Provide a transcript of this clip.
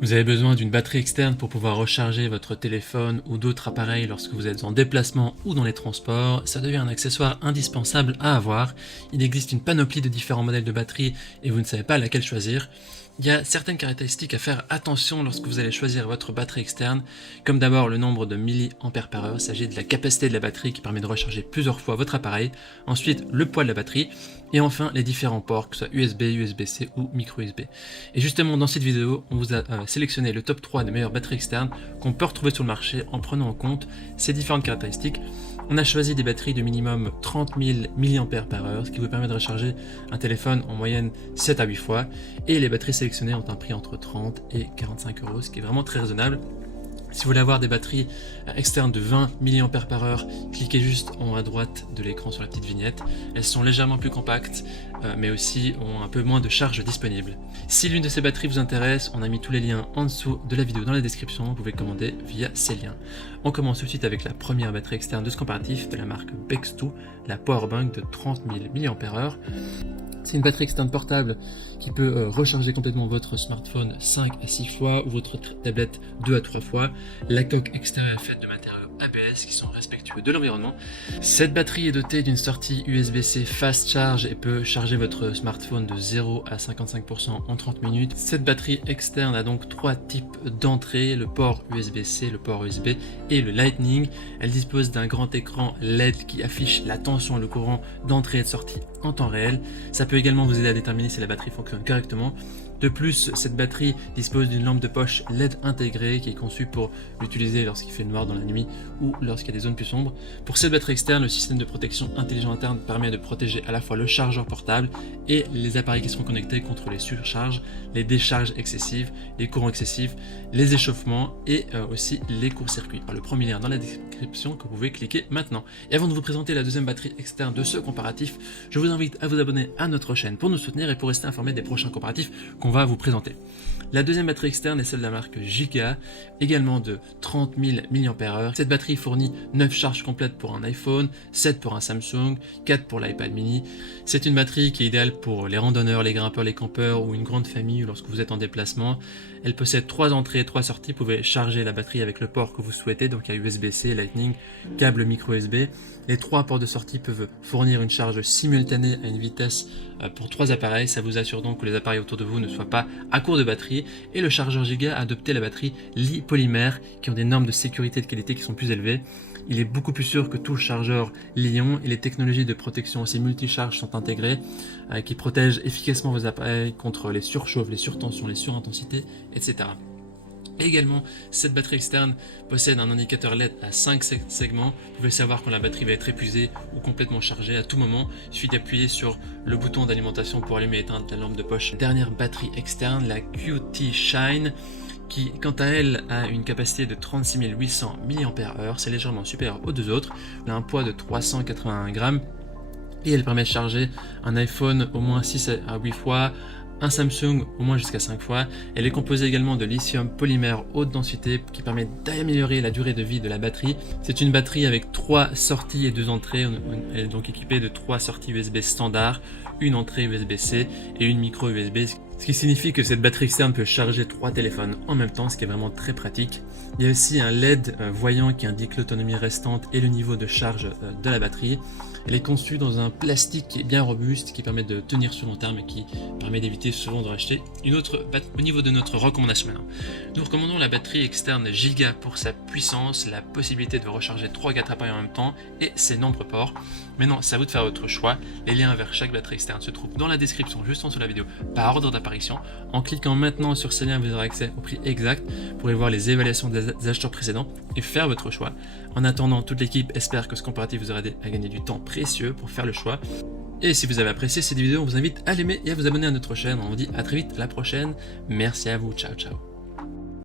Vous avez besoin d'une batterie externe pour pouvoir recharger votre téléphone ou d'autres appareils lorsque vous êtes en déplacement ou dans les transports. Ça devient un accessoire indispensable à avoir. Il existe une panoplie de différents modèles de batterie et vous ne savez pas laquelle choisir. Il y a certaines caractéristiques à faire attention lorsque vous allez choisir votre batterie externe, comme d'abord le nombre de milliampères/heure, il s'agit de la capacité de la batterie qui permet de recharger plusieurs fois votre appareil, ensuite le poids de la batterie, et enfin les différents ports, que ce soit USB, USB-C ou micro USB. Et justement dans cette vidéo, on vous a sélectionné le top 3 des meilleures batteries externes qu'on peut retrouver sur le marché en prenant en compte ces différentes caractéristiques. On a choisi des batteries de minimum 30 000 mAh, ce qui vous permet de recharger un téléphone en moyenne 7 à 8 fois, et les batteries sélectionnées ont un prix entre 30 et 45 euros, ce qui est vraiment très raisonnable. Si vous voulez avoir des batteries externes de 20 mAh, cliquez juste en haut à droite de l'écran sur la petite vignette. Elles sont légèrement plus compactes, mais aussi ont un peu moins de charge disponible. Si l'une de ces batteries vous intéresse, on a mis tous les liens en dessous de la vidéo dans la description, vous pouvez commander via ces liens. On commence tout de suite avec la première batterie externe de ce comparatif de la marque Bex2, la Powerbank de 30 000 mAh. C'est une batterie externe portable qui peut recharger complètement votre smartphone 5 à 6 fois ou votre tablette 2 à 3 fois. La coque extérieure est faite de matériaux ABS qui sont respectueux de l'environnement. Cette batterie est dotée d'une sortie USB-C Fast Charge et peut charger votre smartphone de 0 à 55% en 30 minutes. Cette batterie externe a donc 3 types d'entrée, le port USB-C, le port USB et le Lightning. Elle dispose d'un grand écran LED qui affiche la tension et le courant d'entrée et de sortie en temps réel. Ça peut également vous aider à déterminer si la batterie fonctionne correctement. De plus, cette batterie dispose d'une lampe de poche LED intégrée qui est conçue pour l'utiliser lorsqu'il fait noir dans la nuit ou lorsqu'il y a des zones plus sombres. Pour cette batterie externe, le système de protection intelligent interne permet de protéger à la fois le chargeur portable et les appareils qui seront connectés contre les surcharges, les décharges excessives, les courants excessifs, les échauffements et aussi les courts-circuits. Le premier lien dans la description que vous pouvez cliquer maintenant. Et avant de vous présenter la deuxième batterie externe de ce comparatif, je vous invite à vous abonner à notre chaîne pour nous soutenir et pour rester informé des prochains comparatifs qu'on va vous présenter. La deuxième batterie externe est celle de la marque Giga, également de 30 000 mAh. Cette batterie fournit 9 charges complètes pour un iPhone, 7 pour un Samsung, 4 pour l'iPad mini. C'est une batterie qui est idéale pour les randonneurs, les grimpeurs, les campeurs ou une grande famille lorsque vous êtes en déplacement. Elle possède 3 entrées et 3 sorties. Vous pouvez charger la batterie avec le port que vous souhaitez, donc il y a USB-C, Lightning, câble micro USB. Les 3 ports de sortie peuvent fournir une charge simultanée à une vitesse pour 3 appareils. Ça vous assure donc que les appareils autour de vous ne soient pas à court de batterie. Et le chargeur Giga a adopté la batterie Li-polymère qui ont des normes de sécurité et de qualité qui sont plus élevées. Il est beaucoup plus sûr que tout le chargeur Li-ion et les technologies de protection aussi multicharge sont intégrées qui protègent efficacement vos appareils contre les surchauffes, les surtensions, les surintensités, etc. Et également, cette batterie externe possède un indicateur LED à 5 segments. Vous pouvez savoir quand la batterie va être épuisée ou complètement chargée à tout moment. Il suffit d'appuyer sur le bouton d'alimentation pour allumer et éteindre la lampe de poche. Dernière batterie externe, la QT Shine, qui quant à elle a une capacité de 36 800 mAh, c'est légèrement supérieur aux deux autres. Elle a un poids de 381 grammes et elle permet de charger un iPhone au moins 6 à 8 fois, un Samsung au moins jusqu'à 5 fois. Elle est composée également de lithium polymère haute densité qui permet d'améliorer la durée de vie de la batterie. C'est une batterie avec 3 sorties et 2 entrées. Elle est donc équipée de 3 sorties USB standard, une entrée USB-C et une micro USB. Ce qui signifie que cette batterie externe peut charger 3 téléphones en même temps, ce qui est vraiment très pratique. Il y a aussi un LED voyant qui indique l'autonomie restante et le niveau de charge de la batterie. Elle est conçue dans un plastique qui est bien robuste, qui permet de tenir sur long terme et qui permet d'éviter souvent de racheter une autre batterie. Au niveau de notre recommandation maintenant, nous recommandons la batterie externe Giga pour sa puissance, la possibilité de recharger 3-4 appareils en même temps et ses nombreux ports. Maintenant, c'est à vous de faire votre choix. Les liens vers chaque batterie externe se trouvent dans la description juste en dessous de la vidéo par ordre d'apparition. En cliquant maintenant sur ces liens, vous aurez accès au prix exact. Vous pourrez voir les évaluations des acheteurs précédents et faire votre choix. En attendant, toute l'équipe espère que ce comparatif vous aura aidé à gagner du temps précieux pour faire le choix. Et si vous avez apprécié cette vidéo, on vous invite à l'aimer et à vous abonner à notre chaîne. On vous dit à très vite, à la prochaine. Merci à vous, ciao ciao.